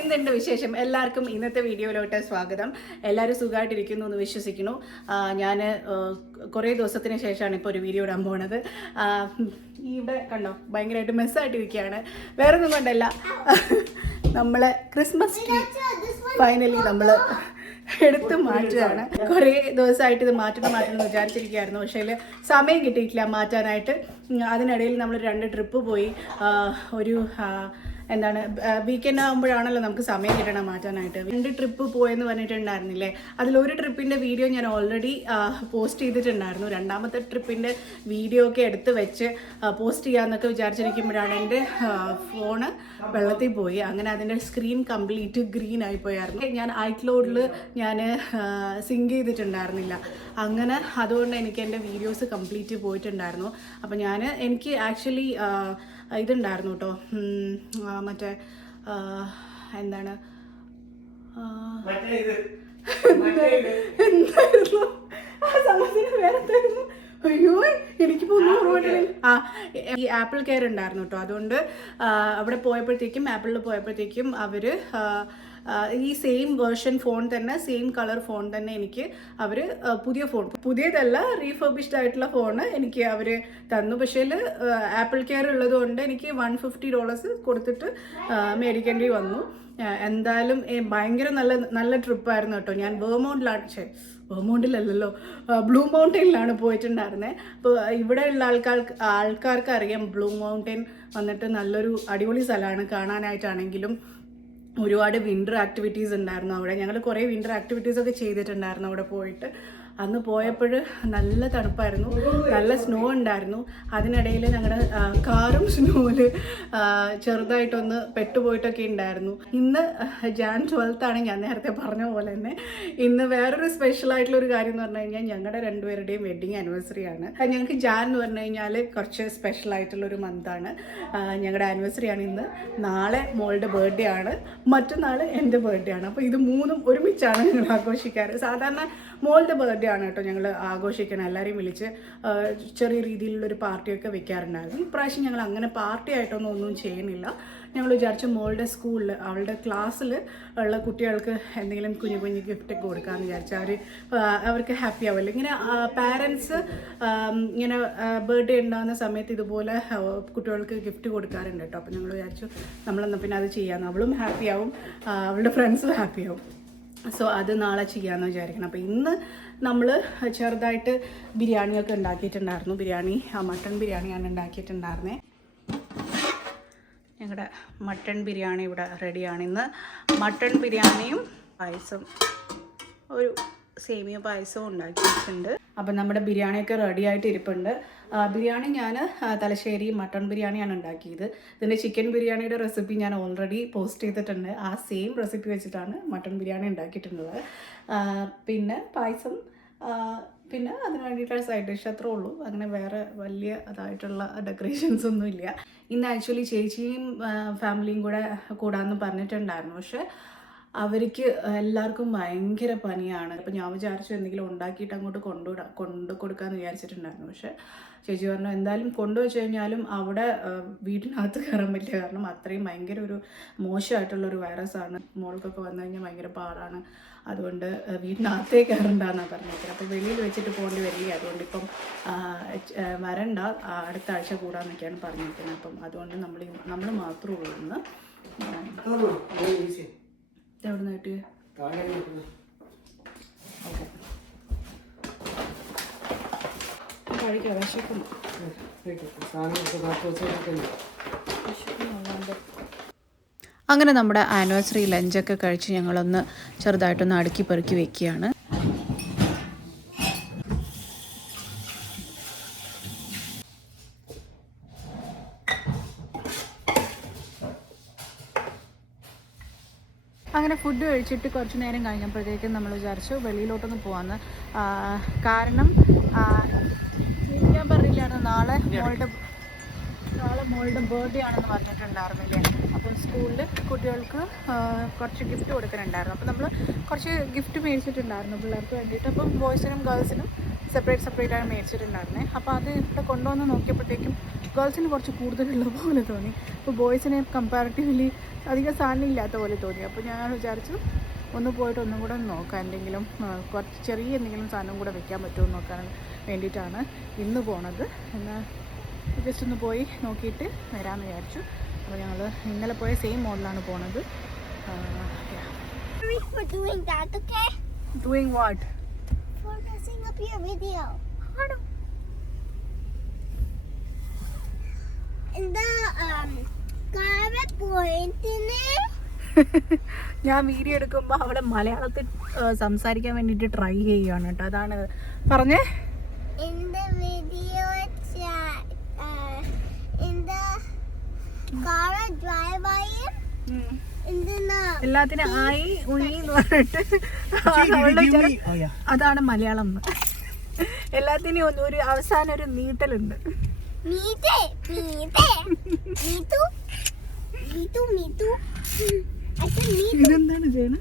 എന്തുണ്ട് വിശേഷം? എല്ലാവർക്കും ഇന്നത്തെ വീഡിയോയിലോട്ട് സ്വാഗതം. എല്ലാവരും സുഖമായിട്ടിരിക്കുന്നു എന്ന് വിശ്വസിക്കുന്നു. ഞാൻ കുറേ ദിവസത്തിന് ശേഷമാണ് ഇപ്പോൾ ഒരു വീഡിയോ ഇടാൻ പോണത്. ഇവിടെ കണ്ടോ ഭയങ്കരമായിട്ട് മെസ്സായിട്ടിരിക്കുകയാണ്. വേറെ ഒന്നും കൊണ്ടല്ല, നമ്മൾ ക്രിസ്മസ് ട്രീ ഫൈനലി നമ്മൾ എടുത്ത് മാറ്റുകയാണ്. കുറേ ദിവസമായിട്ട് ഇത് മാറ്റണം എന്ന് വിചാരിച്ചിരിക്കുകയായിരുന്നു. പക്ഷേ സമയം കിട്ടിയിട്ടില്ല മാറ്റാനായിട്ട്. അതിനിടയിൽ നമ്മൾ 2 ട്രിപ്പ് പോയി. ഒരു വീക്കെൻഡ് ആകുമ്പോഴാണല്ലോ നമുക്ക് സമയം കിട്ടണം മാറ്റാനായിട്ട്. 2 ട്രിപ്പ് പോയെന്ന് പറഞ്ഞിട്ടുണ്ടായിരുന്നില്ലേ? അതിലൊരു ട്രിപ്പിൻ്റെ വീഡിയോ ഞാൻ ഓൾറെഡി പോസ്റ്റ് ചെയ്തിട്ടുണ്ടായിരുന്നു. 2ാമത്തെ ട്രിപ്പിൻ്റെ വീഡിയോ ഒക്കെ എടുത്ത് വെച്ച് പോസ്റ്റ് ചെയ്യാമെന്നൊക്കെ വിചാരിച്ചിരിക്കുമ്പോഴാണ് എൻ്റെ ഫോണ് വെള്ളത്തിൽ പോയി. അങ്ങനെ അതിൻ്റെ സ്ക്രീൻ കംപ്ലീറ്റ് ഗ്രീൻ ആയിപ്പോയായിരുന്നു. ഞാൻ ഐക്ലൗഡിൽ ഞാൻ സിങ്ക് ചെയ്തിട്ടുണ്ടായിരുന്നില്ല. അങ്ങനെ അതുകൊണ്ട് എനിക്ക് എൻ്റെ വീഡിയോസ് കംപ്ലീറ്റ് പോയിട്ടുണ്ടായിരുന്നു. അപ്പോൾ എനിക്ക് ആക്ച്വലി ഇതുണ്ടായിരുന്നു കേട്ടോ, മറ്റേ എന്താണ് എന്തായിരുന്നു ആ സമയത്തിന് വേറെന്തായിരുന്നു? അയ്യോ എനിക്കിപ്പോൾ ഒന്നും ഓർമ്മ. ഈ ആപ്പിൾ കെയർ ഉണ്ടായിരുന്നു കേട്ടോ. അതുകൊണ്ട് അവിടെ പോയപ്പോഴത്തേക്കും, ആപ്പിളിൽ പോയപ്പോഴത്തേക്കും അവർ ഈ സെയിം വേർഷൻ ഫോൺ തന്നെ, സെയിം കളർ ഫോൺ തന്നെ എനിക്ക് അവർ പുതിയ ഫോൺ, പുതിയതല്ല റീഫർബിഷ്ഡ് ആയിട്ടുള്ള ഫോണ് എനിക്ക് അവർ തന്നു. പക്ഷേ ആപ്പിൾ കെയർ ഉള്ളത് കൊണ്ട് എനിക്ക് $150 കൊടുത്തിട്ട് മേടിക്കേണ്ടി വന്നു. എന്തായാലും ഭയങ്കര നല്ല ട്രിപ്പായിരുന്നു കേട്ടോ. ഞാൻ വെർമോണ്ടിലല്ലോ, ബ്ലൂ മൗണ്ടനിലാണ് പോയിട്ടുണ്ടായിരുന്നത്. അപ്പോൾ ഇവിടെയുള്ള ആൾക്കാർക്ക് അറിയാം, ബ്ലൂ മൗണ്ടൻ വന്നിട്ട് നല്ലൊരു അടിപൊളി സ്ഥലമാണ് കാണാനായിട്ടാണെങ്കിലും. ഒരുപാട് വിൻ്റർ ആക്ടിവിറ്റീസ് ഉണ്ടായിരുന്നു അവിടെ. ഞങ്ങൾ കുറേ വിൻ്റർ ആക്ടിവിറ്റീസൊക്കെ ചെയ്തിട്ടുണ്ടായിരുന്നു അവിടെ പോയിട്ട്. അന്ന് പോയപ്പോൾ നല്ല തണുപ്പായിരുന്നു, നല്ല സ്നോ ഉണ്ടായിരുന്നു. അതിനിടയിൽ ഞങ്ങളുടെ കാറും സ്നോയിൽ ചെറുതായിട്ടൊന്ന് പെട്ടുപോയിട്ടൊക്കെ ഉണ്ടായിരുന്നു. ഇന്ന് Jan 12th ആണ്, ഞാൻ നേരത്തെ പറഞ്ഞ പോലെ തന്നെ. ഇന്ന് വേറൊരു സ്പെഷ്യലായിട്ടുള്ളൊരു കാര്യം എന്ന് പറഞ്ഞു കഴിഞ്ഞാൽ ഞങ്ങളുടെ 2 പേരുടെയും വെഡ്ഡിങ് ആനിവേഴ്സറി ആണ്. ഞങ്ങൾക്ക് Jan എന്ന് പറഞ്ഞു കഴിഞ്ഞാൽ കുറച്ച് സ്പെഷ്യലായിട്ടുള്ളൊരു മന്താണ്. ഞങ്ങളുടെ ആനിവേഴ്സറി ആണ് ഇന്ന്. നാളെ മോളുടെ ബർത്ത്ഡേ ആണ്, മറ്റന്നാൾ എൻ്റെ ബർത്ത്ഡേ ആണ്. അപ്പോൾ ഇത് 3ഉം ഒരുമിച്ചാണ് ഞങ്ങൾ ആഘോഷിക്കാറ്. സാധാരണ മോളുടെ ബർത്ത്ഡേ ആണ് കേട്ടോ ഞങ്ങൾ ആഘോഷിക്കണം. എല്ലാവരെയും വിളിച്ച് ചെറിയ രീതിയിലുള്ളൊരു പാർട്ടിയൊക്കെ വെക്കാറുണ്ടായിരുന്നു. ഇപ്രാവശ്യം ഞങ്ങൾ അങ്ങനെ പാർട്ടി ആയിട്ടൊന്നും ചെയ്യുന്നില്ല. ഞങ്ങൾ വിചാരിച്ചു മോളുടെ സ്കൂളിൽ, അവളുടെ ക്ലാസ്സിൽ ഉള്ള കുട്ടികൾക്ക് എന്തെങ്കിലും കുഞ്ഞു ഗിഫ്റ്റൊക്കെ കൊടുക്കാമെന്ന് വിചാരിച്ചു. അവർക്ക് ഹാപ്പി ആവില്ല. ഇങ്ങനെ പാരൻസ് ഇങ്ങനെ ബർത്ത്ഡേ ഉണ്ടാകുന്ന സമയത്ത് ഇതുപോലെ കുട്ടികൾക്ക് ഗിഫ്റ്റ് കൊടുക്കാറുണ്ട് കേട്ടോ. അപ്പോൾ ഞങ്ങൾ വിചാരിച്ചു നമ്മളെന്നാൽ പിന്നെ അത് ചെയ്യാമെന്ന്. അവളും ഹാപ്പിയാവും, അവളുടെ ഫ്രണ്ട്സും ഹാപ്പിയാവും. സോ അത് നാളെ ചെയ്യാമെന്ന് വിചാരിക്കണം. അപ്പോൾ ഇന്ന് നമ്മൾ ചെറുതായിട്ട് ബിരിയാണിയൊക്കെ ഉണ്ടാക്കിയിട്ടുണ്ടായിരുന്നു. മട്ടൺ ബിരിയാണിയാണ് ഉണ്ടാക്കിയിട്ടുണ്ടായിരുന്നത്. ഞങ്ങളുടെ മട്ടൺ ബിരിയാണി ഇവിടെ റെഡിയാണ്. ഇന്ന് മട്ടൺ ബിരിയാണിയും പായസം, ഒരു സേമിയ പായസവും ഉണ്ടാക്കി വെച്ചിട്ടുണ്ട്. അപ്പം നമ്മുടെ ബിരിയാണിയൊക്കെ റെഡി ആയിട്ട് ഇരിപ്പുണ്ട്. ബിരിയാണി ഞാൻ തലശ്ശേരി മട്ടൺ ബിരിയാണിയാണ് ഉണ്ടാക്കിയത്. ഇതിൻ്റെ ചിക്കൻ ബിരിയാണിയുടെ റെസിപ്പി ഞാൻ ഓൾറെഡി പോസ്റ്റ് ചെയ്തിട്ടുണ്ട്. ആ സെയിം റെസിപ്പി വെച്ചിട്ടാണ് മട്ടൺ ബിരിയാണി ഉണ്ടാക്കിയിട്ടുള്ളത്. പിന്നെ പായസം, പിന്നെ അതിന് വേണ്ടിയിട്ടുള്ള സൈഡ് ഡിഷ് അത്രേ ഉള്ളൂ. അങ്ങനെ വേറെ വലിയ അതായിട്ടുള്ള ഡെക്കറേഷൻസ് ഒന്നും ഇല്ല. ഇന്ന് ആക്ച്വലി ചേച്ചിയും ഫാമിലിയും കൂടെ കൂടാമെന്ന് പറഞ്ഞിട്ടുണ്ടായിരുന്നു. പക്ഷേ അവർക്ക് എല്ലാവർക്കും ഭയങ്കര പനിയാണ്. അപ്പോൾ ഞാൻ വിചാരിച്ചു എന്തെങ്കിലും ഉണ്ടാക്കിയിട്ട് അങ്ങോട്ട് കൊണ്ടു കൊടുക്കാമെന്ന് വിചാരിച്ചിട്ടുണ്ടായിരുന്നു. പക്ഷേ ചേച്ചി പറഞ്ഞു എന്തായാലും കൊണ്ടുവച്ച് കഴിഞ്ഞാലും അവിടെ വീട്ടിനകത്ത് കയറാൻ പറ്റില്ല, കാരണം അത്രയും ഭയങ്കര ഒരു മോശമായിട്ടുള്ളൊരു വൈറസാണ്. മോൾക്കൊക്കെ വന്നു കഴിഞ്ഞാൽ ഭയങ്കര പാടാണ്. അതുകൊണ്ട് വീട്ടിനകത്തേ കയറണ്ടെന്നാണ് പറഞ്ഞിരിക്കുന്നത്. അപ്പോൾ വെളിയിൽ വെച്ചിട്ട് പോകേണ്ടി വരില്ല. അതുകൊണ്ട് ഇപ്പം വരണ്ട, അടുത്ത ആഴ്ച കൂടാന്നൊക്കെയാണ് പറഞ്ഞിരിക്കുന്നത്. അപ്പം അതുകൊണ്ട് നമ്മൾ മാത്രമേ ഉള്ളൂ ഇന്ന്. എവിടെ നിന്ന് കിട്ടിയ കഴിക്കാം, വിശക്കുന്നു. അങ്ങനെ നമ്മുടെ ആനിവേഴ്സറി ലഞ്ചൊക്കെ കഴിച്ച് ഞങ്ങളൊന്ന് ചെറുതായിട്ടൊന്ന് അടുക്കി പെറുക്കി വെക്കുകയാണ്. അങ്ങനെ ഫുഡ് കഴിച്ചിട്ട് കുറച്ച് നേരം കഴിഞ്ഞപ്പോഴത്തേക്കും നമ്മൾ വിചാരിച്ചു വെളിയിലോട്ടൊന്ന് പോകാമെന്ന്. കാരണം ഞാൻ പറഞ്ഞില്ലായിരുന്നു നാളെ മോളുടെ ബർത്ത്ഡേ ആണെന്ന് പറഞ്ഞിട്ടുണ്ടായിരുന്നില്ലേ. അപ്പം സ്കൂളിൽ കുട്ടികൾക്ക് കുറച്ച് ഗിഫ്റ്റ് കൊടുക്കാനുണ്ടായിരുന്നു. അപ്പോൾ നമ്മൾ കുറച്ച് ഗിഫ്റ്റ് മേടിച്ചിട്ടുണ്ടായിരുന്നു പിള്ളേർക്ക് വേണ്ടിയിട്ട്. അപ്പം ബോയ്സിനും ഗേൾസിനും സെപ്പറേറ്റ് ആയി മേടിച്ചിട്ടുണ്ടായിരുന്നേ. അപ്പോൾ അത് ഇവിടെ കൊണ്ടുവന്ന് നോക്കിയപ്പോഴത്തേക്കും ഗേൾസിന് കുറച്ച് കൂടുതലുള്ള പോലെ തോന്നി. അപ്പോൾ ബോയ്സിന് കമ്പാരിറ്റീവ്ലി അധികം സാധനം ഇല്ലാത്ത പോലെ തോന്നി. അപ്പോൾ ഞാൻ വിചാരിച്ചു ഒന്ന് പോയിട്ട് ഒന്നും കൂടെ നോക്കാം, എന്തെങ്കിലും കുറച്ച് ചെറിയ എന്തെങ്കിലും സാധനം കൂടെ വെക്കാൻ പറ്റുമോ എന്ന് നോക്കാൻ വേണ്ടിയിട്ടാണ് ഇന്ന് പോണത്. എന്നാൽ ജസ്റ്റ് ഒന്ന് പോയി നോക്കിയിട്ട് വരാമെന്ന് വിചാരിച്ചു. അപ്പോൾ ഞങ്ങൾ ഇന്നലെ പോയ സെയിം മോഡലാണ് പോണത്. Doing what? For messing up your video. In the carrot point in it. ഞാൻ വീഡിയോ എടുക്കുമ്പോൾ അവിടെ മലയാളത്തിൽ സംസാരിക്കാൻ വേണ്ടിയിട്ട് ട്രൈ ചെയ്യുകയാണ് കേട്ടോ. അതാണ് പറഞ്ഞേ. In the video it's in the carrot drive by it. എല്ലാത്തിനും ആയി ഉഴി എന്ന് പറഞ്ഞിട്ട് അതാണ് മലയാളം. എല്ലാത്തിനും ഒരു അവസാനം ഒരു നീട്ടലുണ്ട്. ഇതെന്താണ് ചെയ്യണേ?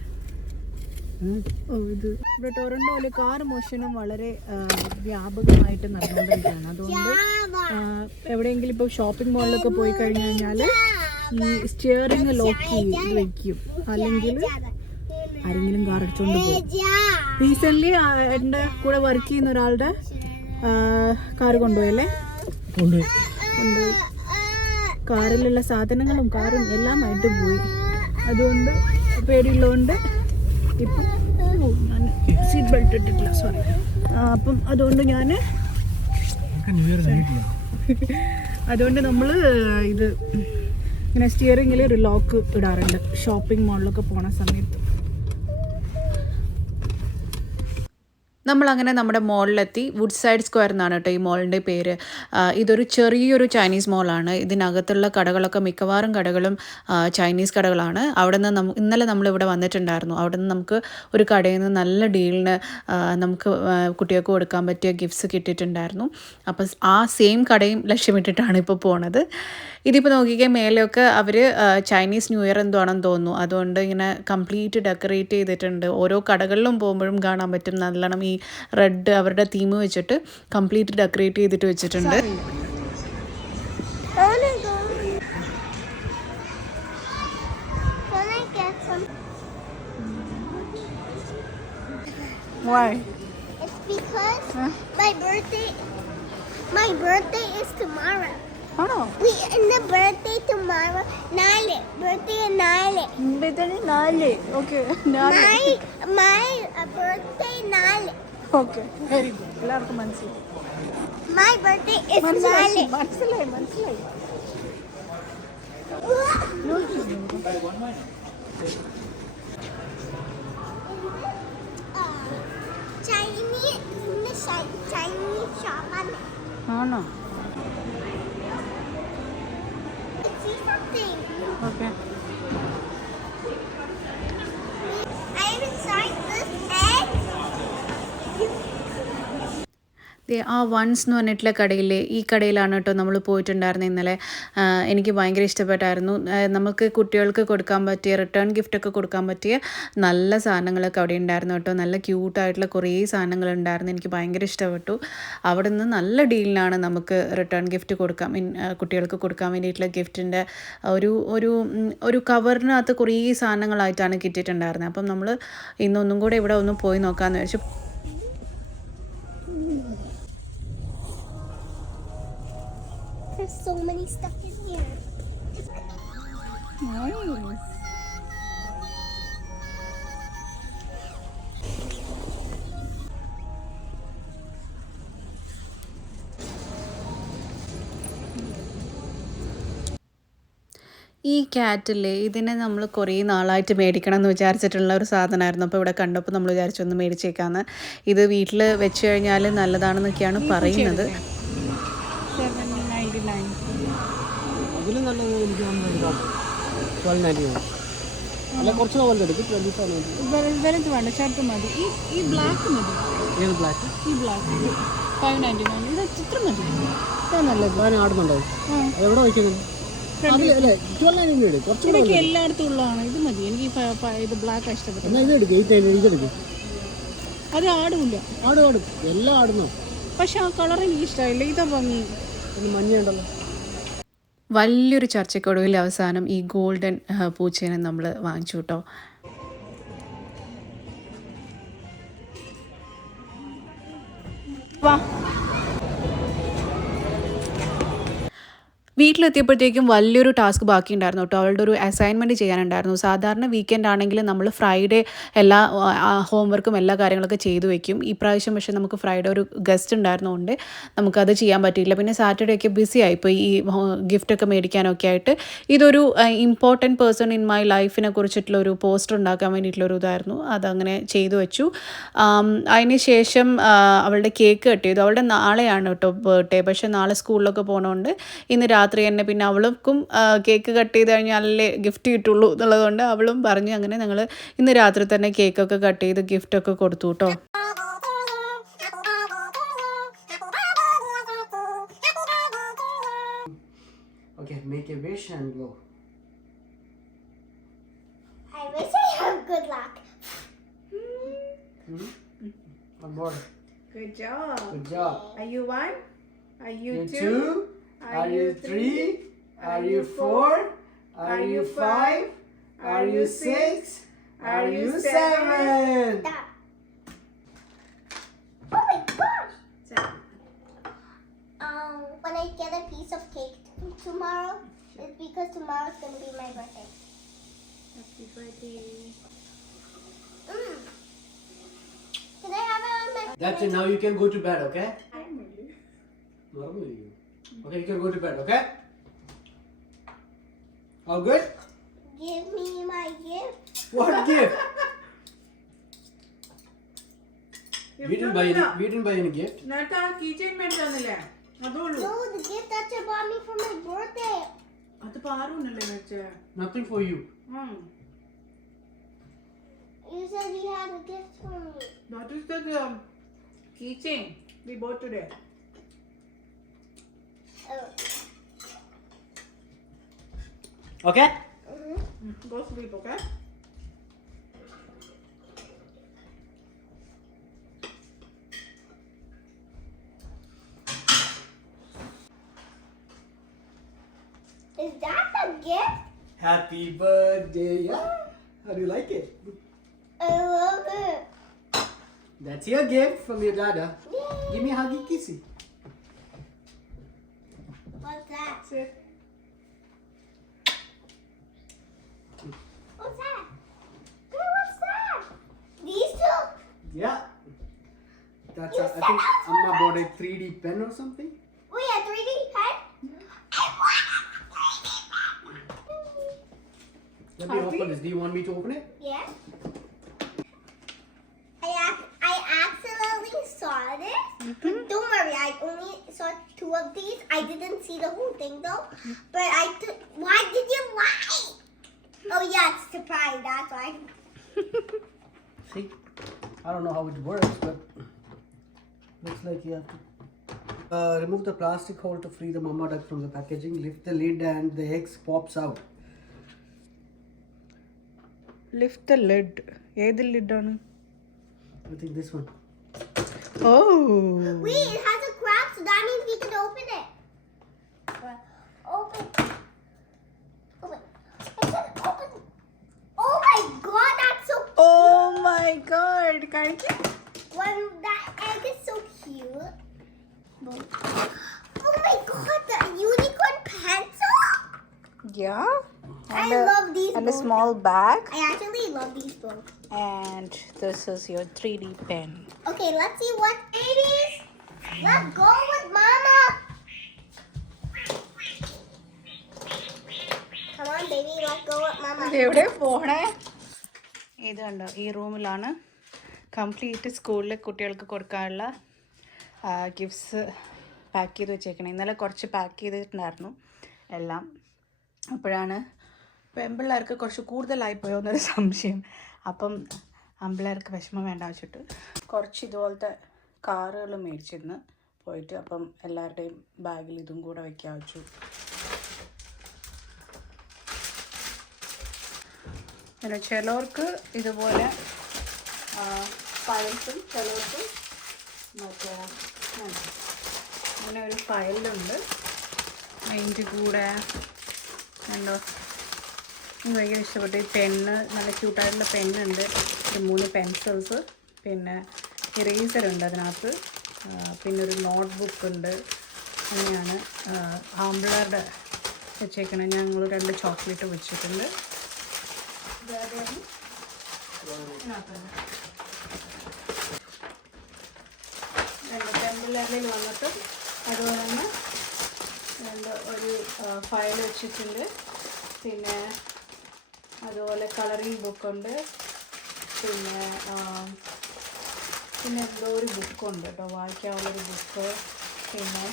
ഓ, ഇത് ഇവിടെ ടൊറന്റോയിൽ കാർ മോഷണം വളരെ വ്യാപകമായിട്ട് നടന്നുകൊണ്ടിരിക്കുകയാണ്. അതുകൊണ്ട് എവിടെയെങ്കിലും ഇപ്പോൾ ഷോപ്പിംഗ് മോളിലൊക്കെ പോയി കഴിഞ്ഞു കഴിഞ്ഞാൽ ഈ സ്റ്റിയറിംഗ് ലോക്ക് ചെയ്ത് വെക്കും, അല്ലെങ്കിൽ ആരെങ്കിലും കാർ അടിച്ചുകൊണ്ട് പോകും. റീസെൻ്റ്ലി എൻ്റെ കൂടെ വർക്ക് ചെയ്യുന്ന ഒരാളുടെ കാർ കൊണ്ടുപോയല്ലേ, കൊണ്ടുപോയി. കാറിലുള്ള സാധനങ്ങളും കാറും എല്ലാമായിട്ട് പോയി. അതുകൊണ്ട് പേടിയുള്ളതുകൊണ്ട് ഇപ്പം ഞാൻ സീറ്റ് ബെൽറ്റ് ഇട്ടിട്ടില്ല, സോറി. അപ്പം അതുകൊണ്ട് നമ്മൾ ഇത് ഇങ്ങനെ സ്റ്റിയറിങ്ങിൽ ഒരു ലോക്ക് ഇടാറുണ്ട് ഷോപ്പിംഗ് മോളിലൊക്കെ പോണ സമയത്ത്. നമ്മളങ്ങനെ നമ്മുടെ മോളിലെത്തി. വുഡ് സൈഡ് സ്ക്വയർ എന്നാണ് കേട്ടോ ഈ മോളിൻ്റെ പേര്. ഇതൊരു ചെറിയൊരു ചൈനീസ് മോളാണ്. ഇതിനകത്തുള്ള കടകളൊക്കെ മിക്കവാറും കടകളും ചൈനീസ് കടകളാണ്. അവിടെ നിന്ന് ഇന്നലെ നമ്മളിവിടെ വന്നിട്ടുണ്ടായിരുന്നു. അവിടെ നിന്ന് നമുക്ക് ഒരു കടയിൽ നിന്ന് നല്ല ഡീലിന് നമുക്ക് കുട്ടികൾക്ക് കൊടുക്കാൻ പറ്റിയ ഗിഫ്റ്റ്സ് കിട്ടിയിട്ടുണ്ടായിരുന്നു. അപ്പോൾ ആ സെയിം കടയും ലക്ഷ്യമിട്ടിട്ടാണ് ഇപ്പോൾ പോണത്. ഇതിപ്പോൾ നോക്കിക്കേ, മേലെയൊക്കെ അവർ ചൈനീസ് ന്യൂ ഇയർ എന്തോ ആണെന്ന് തോന്നുന്നു. അതുകൊണ്ട് ഇങ്ങനെ കംപ്ലീറ്റ് ഡെക്കറേറ്റ് ചെയ്തിട്ടുണ്ട്. ഓരോ കടകളിലും പോകുമ്പോഴും കാണാൻ പറ്റും നല്ലോണം ഈ റെഡ് അവരുടെ തീം വെച്ചിട്ട് കംപ്ലീറ്റ് ഡെക്കറേറ്റ് ചെയ്തിട്ട് വെച്ചിട്ടുണ്ട്. Why? It's because my birthday is tomorrow. ആണോ? We in the birthday tomorrow. Birthday 4. Okay. My birthday 4. Okay. Very good. എല്ലാവർക്കും മനസ്സിലായി. My birthday is 4. മനസ്സിലായി. Chinese shop on it. ആണോ? See something. Okay. I even saw this egg. ആ once എന്ന് പറഞ്ഞിട്ടുള്ള കടയിൽ, ഈ കടയിലാണ് കേട്ടോ നമ്മൾ പോയിട്ടുണ്ടായിരുന്നത് ഇന്നലെ. എനിക്ക് ഭയങ്കര ഇഷ്ടപ്പെട്ടായിരുന്നു. നമുക്ക് കുട്ടികൾക്ക് കൊടുക്കാൻ പറ്റിയ റിട്ടേൺ ഗിഫ്റ്റൊക്കെ കൊടുക്കാൻ പറ്റിയ നല്ല സാധനങ്ങളൊക്കെ അവിടെ ഉണ്ടായിരുന്നു കേട്ടോ. നല്ല ക്യൂട്ടായിട്ടുള്ള കുറേ സാധനങ്ങളുണ്ടായിരുന്നു. എനിക്ക് ഭയങ്കര ഇഷ്ടപ്പെട്ടു. അവിടെ നിന്ന് നല്ല ഡീലിനാണ് നമുക്ക് റിട്ടേൺ ഗിഫ്റ്റ് കൊടുക്കാം, കുട്ടികൾക്ക് കൊടുക്കാൻ വേണ്ടിയിട്ടുള്ള ഗിഫ്റ്റിൻ്റെ ഒരു കവറിനകത്ത് കുറേ സാധനങ്ങളായിട്ടാണ് കിട്ടിയിട്ടുണ്ടായിരുന്നത്. അപ്പം നമ്മൾ ഇന്നൊന്നും കൂടെ ഇവിടെ ഒന്ന് പോയി നോക്കാമെന്ന് വെച്ചു. There's so many stuff in here. Nice. ഈ ക്യാറ്റില്ലേ, ഇതിനെ നമ്മൾ കുറേ നാളായിട്ട് മേടിക്കണം എന്ന് വിചാരിച്ചിട്ടുള്ള ഒരു സാധനമായിരുന്നു. അപ്പോൾ ഇവിടെ കണ്ടപ്പോൾ നമ്മൾ വിചാരിച്ചു ഒന്ന് മേടിച്ചേക്കാന്ന്. ഇത് വീട്ടിൽ വെച്ച് കഴിഞ്ഞാൽ നല്ലതാണെന്നൊക്കെയാണ് പറയുന്നത്. വേണ്ട ഷർട്ട് മതി. ഈ ബ്ലാക്ക് മതി. ഈ ബ്ലാക്ക് 599. ഇത് ചിത്രം മതി. ആടുന്നുണ്ടോ? എവിടെ വയ്ക്കുന്നത്? ഇതൊക്കെ എല്ലായിടത്തും ഉള്ളതാണ്. ഇത് മതി. എനിക്ക് ഇത് ബ്ലാക്ക് ഇഷ്ടപ്പെട്ടു. അത് ആടുമില്ല. ആടും എല്ലാം ആടുന്നോ? പക്ഷെ ആ കളർ എനിക്ക് ഇഷ്ടമായില്ല. ഇതാ ഭംഗി. മഞ്ഞയുണ്ടല്ലോ. വലിയൊരു ചർച്ചയ്ക്കൊടുവിൽ അവസാനം ഈ ഗോൾഡൻ പൂച്ചേനെ നമ്മൾ വാങ്ങിച്ചു കേട്ടോ. വാ. വീട്ടിലെത്തിയപ്പോഴത്തേക്കും വലിയൊരു ടാസ്ക് ബാക്കിയുണ്ടായിരുന്നു കേട്ടോ. അവളുടെ ഒരു അസൈൻമെൻറ്റ് ചെയ്യാനുണ്ടായിരുന്നു. സാധാരണ വീക്കെൻഡ് ആണെങ്കിൽ നമ്മൾ ഫ്രൈഡേ എല്ലാ ഹോംവർക്കും എല്ലാ കാര്യങ്ങളൊക്കെ ചെയ്തു വെക്കും. ഈ പ്രാവശ്യം പക്ഷേ നമുക്ക് ഫ്രൈഡേ ഒരു ഗസ്റ്റ് ഉണ്ടായിരുന്നതുകൊണ്ട് നമുക്കത് ചെയ്യാൻ പറ്റിയില്ല. പിന്നെ സാറ്റർഡേ ഒക്കെ ബിസി ആയിപ്പോയി ഈ ഗിഫ്റ്റൊക്കെ മേടിക്കാനൊക്കെ ആയിട്ട്. ഇതൊരു ഇമ്പോർട്ടൻറ്റ് പേഴ്സൺ ഇൻ മൈ ലൈഫിനെ കുറിച്ചിട്ടുള്ള ഒരു പോസ്റ്റർ ഉണ്ടാക്കാൻ വേണ്ടിയിട്ടുള്ളൊരു ഇതായിരുന്നു. അതങ്ങനെ ചെയ്തു വെച്ചു. അതിന് ശേഷം അവളുടെ കേക്ക് കട്ട് ചെയ്തു. അവളുടെ നാളെയാണ് കേട്ടോ ബർത്ത്ഡേ. പക്ഷേ നാളെ സ്കൂളിലൊക്കെ പോകണോണ്ട് ഇന്ന് രാത്രി തന്നെ പിന്നെ അവൾക്കും കേക്ക് കട്ട് ചെയ്ത് കഴിഞ്ഞാലല്ലേ ഗിഫ്റ്റ് കിട്ടുള്ളൂ എന്നുള്ളതുകൊണ്ട് അവളും പറഞ്ഞു. അങ്ങനെ ഞങ്ങൾ ഇന്ന് രാത്രി തന്നെ കേക്കൊക്കെ കട്ട് ചെയ്ത് ഗിഫ്റ്റൊക്കെ കൊടുത്തു കേട്ടോ. Okay, make a wish and blow. I wish I have good luck. One more. Good job. Good job. Are you 1? Are you You 2? 2? Are you 3? Are you 4? Are you 5? Are you 6? Are you 7? Stop. Oh my gosh. When I get a piece of cake tomorrow, it's because tomorrow is going to be my birthday. Happy birthday. Can I have it on my... That's it. Now you can go to bed, okay? Normally. Okay, you can go to bed, okay? All good? Give me my gift. What gift? We didn't buy any gift. നേരത്തെ ആ key chain മേടിച്ചല്ലേ? അതുള്ളൂ. No, the gift that you bought me for my birthday. അത് പാറുന്നല്ലേ മേടിച്ചേ? Nothing for you. You said you had a gift for me. That is the key chain we bought today. Oh. Okay? Go sleep, okay? Is that the gift? Happy birthday. Yeah. How do you like it? I love it. That's your gift from your dada. Yay. Give me a huggy kissy. What's that? Sit. What's that? Girl, what's that? These two? Yeah. That's You I said think that's Amma what bought a 3D pen or something. We had 3D pen? I want a 3D pen. Let me open this. Do you want me to open it? Yes. I accidentally saw this. Don't worry, I only saw 2 of these. I didn't see the whole thing though. But why did you lie? Oh yeah, it's surprise, that's why. See? I don't know how it works, but looks like you have to remove the plastic hole to free the mama duck from the packaging. Lift the lid and the eggs pops out. Lift the lid. ഏത് lid ആണ്? I think this one. Oh. Wait, it has a crack, so that means we can open it. Open. Open. I said open. Oh my god, that's so cute. Oh my god. കാണിക്ക്. That egg is so cute. Oh my god, the unicorn pencil. Yeah. I love these And a books. small bag. I actually love these books. And this is your 3D pen. Okay, let's see what it is. Let's go with Mama. Come on, baby, let's go with Mama. എവിടെ പോണേ? ഇത് കണ്ടോ, ഈ റൂമിലാണ് complete സ്കൂളിൽ കുട്ടികൾക്ക് കൊടുക്കാനുള്ള gifts pack ചെയ്ത് വെച്ചേക്കണേ. ഇന്നലെ കുറച്ച് പാക്ക് ചെയ്തിട്ടുണ്ടായിരുന്നു എല്ലാം. അപ്പോഴാണ് പെൺപിള്ളേർക്ക് കുറച്ച് കൂടുതലായിപ്പോയോ എന്നൊരു സംശയം. അപ്പം ആൺപിള്ളേർക്ക് വിഷമം വേണ്ട വെച്ചിട്ട് കുറച്ച് ഇതുപോലത്തെ കാറുകൾ മേടിച്ചിരുന്ന് പോയിട്ട് അപ്പം എല്ലാവരുടെയും ബാഗിൽ ഇതും കൂടെ വയ്ക്കാൻ വെച്ചു. പിന്നെ ചിലവർക്ക് ഇതുപോലെ ഫയൽസും ചിലർക്ക് മറ്റേ അങ്ങനെ ഒരു ഫയലുണ്ട്. അതിൻ്റെ കൂടെ എന്തോ എനിക്ക് ഭയങ്കര ഇഷ്ടപ്പെട്ടു. ഈ പെണ്ണ് നല്ല ക്യൂട്ടായിട്ടുള്ള പെണ്ണുണ്ട്, 3 പെൻസിൽസ്, പിന്നെ ഇറേസർ ഉണ്ട് അതിനകത്ത്, പിന്നെ ഒരു നോട്ട് ബുക്ക് ഉണ്ട്. അങ്ങനെയാണ് ആമ്പിളറുടെ വെച്ചേക്കണം. ഞങ്ങൾ 2 ചോക്ലേറ്റ് വെച്ചിട്ടുണ്ട്. ടെമ്പിളിൽ വന്നിട്ട് അതുപോലെ തന്നെ ഒരു ഫയൽ വെച്ചിട്ടുണ്ട്. പിന്നെ അതുപോലെ കളറിങ് ബുക്കുണ്ട്. പിന്നെ എന്തോ ഒരു ബുക്കുണ്ട് കേട്ടോ, വായിക്കാനുള്ളൊരു ബുക്ക്. പിന്നെ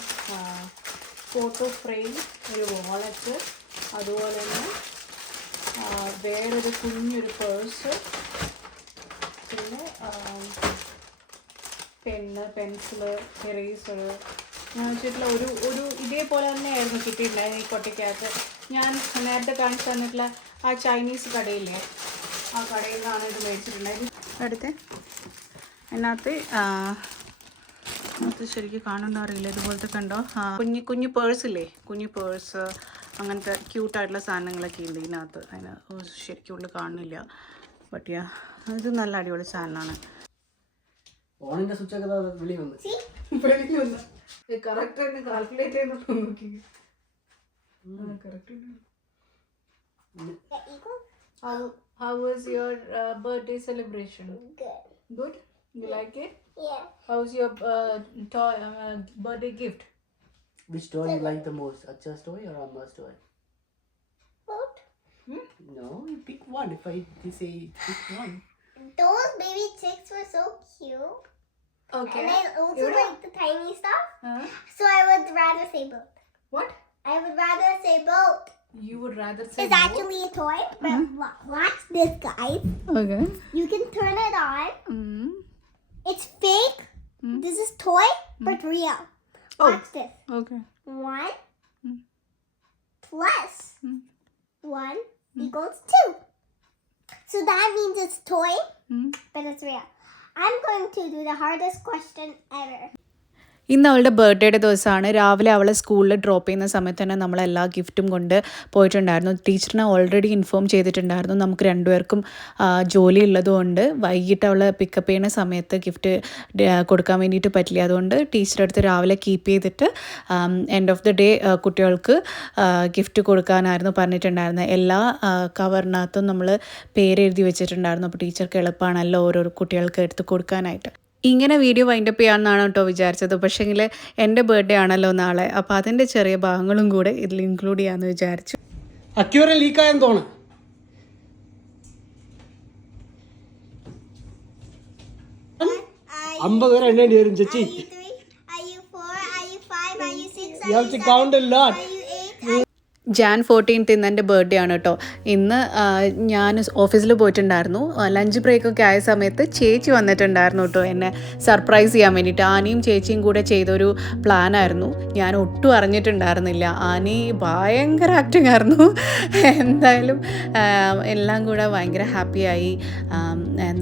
ഫോട്ടോ ഫ്രെയിം, ഒരു വാളറ്റ്, അതുപോലെ തന്നെ വേറൊരു കുഞ്ഞൊരു പേഴ്സ്, പിന്നെ പെണ്ണ്, പെൻസില്, ഇറേസർ. ഞാൻ വെച്ചിട്ടുള്ള ഒരു ഇതേപോലെ തന്നെയായിരുന്നു കിട്ടിയിട്ടുണ്ടായിരുന്നു ഈ കൊട്ടയ്ക്കകത്ത്. ഞാൻ നേരത്തെ കാണിച്ചു തന്നിട്ടുള്ള ആ ചൈനീസ് കടയില്ലേ, ആ കടയിൽ നിന്നാണ് ഇത് മേടിച്ചിട്ടുണ്ടായത്. അടുത്ത് അതിനകത്ത് ശരിക്കും കാണുന്ന അറിയില്ല, ഇതുപോലത്തെ കണ്ടോ കുഞ്ഞു പേഴ്സില്ലേ, കുഞ്ഞു പേഴ്സ്, അങ്ങനത്തെ ക്യൂട്ടായിട്ടുള്ള സാധനങ്ങളൊക്കെ ഉണ്ട് ഇതിനകത്ത്. അതിന് ശരിക്കും ഉള്ളിൽ കാണുന്നില്ല. ബട്ട് ഇത് നല്ല അടിപൊളി സാധനമാണ്. ഓണിന്റെ സ്വിച്ച് ഒക്കെ വെളി വന്നു കറക്റ്റ് ആയിട്ട് കാൽക്കുലേറ്റ് ചെയ്തിട്ട് നോക്കി. How was your birthday celebration? Good. You like it? Yeah. How's your birthday gift? Which toy you like the most? Acha's toy or Amma's toy? Both. No, you pick one. If I say pick one. Those baby chicks were so cute. Okay. And I also like the tiny stuff. Huh? So I would rather say both. What? I would rather say both. You would rather say It's actually a toy, but watch this, guys. Okay. You can turn it on. It's fake. This is toy, but real. Watch this. Okay. 1 plus 1 equals 2. So that means it's toy, but it's real. I'm going to do the hardest question ever. ഇന്ന് അവളുടെ ബർത്ത്ഡേയുടെ ദിവസമാണ്. രാവിലെ അവളെ സ്കൂളിൽ drop ചെയ്യുന്ന സമയത്ത് തന്നെ നമ്മളെല്ലാ ഗിഫ്റ്റും കൊണ്ട് പോയിട്ടുണ്ടായിരുന്നു. ടീച്ചറിനെ ഓൾറെഡി ഇൻഫോം ചെയ്തിട്ടുണ്ടായിരുന്നു നമുക്ക് 2 പേർക്കും ജോലി ഉള്ളതുകൊണ്ട് വൈകിട്ട് അവളെ പിക്കപ്പ് ചെയ്യുന്ന സമയത്ത് ഗിഫ്റ്റ് കൊടുക്കാൻ വേണ്ടിയിട്ട് പറ്റില്ല. അതുകൊണ്ട് ടീച്ചറുടെ അടുത്ത് രാവിലെ കീപ്പ് ചെയ്തിട്ട് എൻഡ് ഓഫ് ദി ഡേ കുട്ടികൾക്ക് ഗിഫ്റ്റ് കൊടുക്കാനായിരുന്നു പറഞ്ഞിട്ടുണ്ടായിരുന്നത്. എല്ലാ കവറിനകത്തും നമ്മൾ പേരെഴുതി വെച്ചിട്ടുണ്ടായിരുന്നു. അപ്പോൾ ടീച്ചർക്ക് എളുപ്പമാണല്ലോ ഓരോ കുട്ടികൾക്ക് എടുത്ത് കൊടുക്കാനായിട്ട്. ഇങ്ങനെ വീഡിയോ വൈൻഡപ്പ് ചെയ്യാമെന്നാണ് കേട്ടോ വിചാരിച്ചത്. പക്ഷേങ്കിൽ എൻ്റെ ബർത്ത്ഡേ ആണല്ലോ നാളെ, അപ്പോൾ അതിൻ്റെ ചെറിയ ഭാഗങ്ങളും കൂടെ ഇതിൽ ഇൻക്ലൂഡ് ചെയ്യാമെന്ന് വിചാരിച്ചു. അക്യൂറൻ ലീക്കായെന്ന് തോന്നുന്നു. അമ്പത് പേരെ എണ്ണേണ്ടി വരും ചേച്ചി. Are you 3? Are you 4? Are you 5? Are you 6? You have to count a lot. Are you 8? Jan 14th ഇന്ന് എൻ്റെ ബർത്ത്ഡേ ആണ് കേട്ടോ. ഇന്ന് ഞാൻ ഓഫീസിൽ പോയിട്ടുണ്ടായിരുന്നു. ലഞ്ച് ബ്രേക്കൊക്കെ ആയ സമയത്ത് ചേച്ചി വന്നിട്ടുണ്ടായിരുന്നു കേട്ടോ എന്നെ സർപ്രൈസ് ചെയ്യാൻ വേണ്ടിയിട്ട്. ആനയും ചേച്ചിയും കൂടെ ചെയ്തൊരു പ്ലാനായിരുന്നു. ഞാൻ ഒട്ടും അറിഞ്ഞിട്ടുണ്ടായിരുന്നില്ല. ആനി ഭയങ്കര ആക്ടിങ് ആയിരുന്നു. എന്തായാലും എല്ലാം കൂടെ ഭയങ്കര ഹാപ്പിയായി.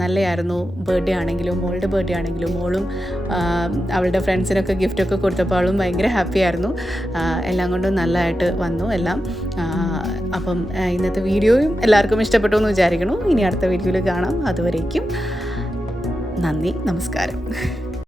നല്ലതായിരുന്നു. ബർത്ത്ഡേ ആണെങ്കിലും മോളുടെ ബർത്ത്ഡേ ആണെങ്കിലും മോളും അവളുടെ ഫ്രണ്ട്സിനൊക്കെ ഗിഫ്റ്റൊക്കെ കൊടുത്തപ്പോൾ അവളും ഭയങ്കര ഹാപ്പി ആയിരുന്നു. എല്ലാം കൊണ്ടും നല്ലതായിട്ട് വന്നു എല്ലാം. അപ്പം ഇന്നത്തെ വീഡിയോയും എല്ലാവർക്കും ഇഷ്ടപ്പെട്ടു എന്ന് വിചാരിക്കുന്നു. ഇനി അടുത്ത വീഡിയോയിൽ കാണാം. അതുവരേക്കും നന്ദി, നമസ്കാരം.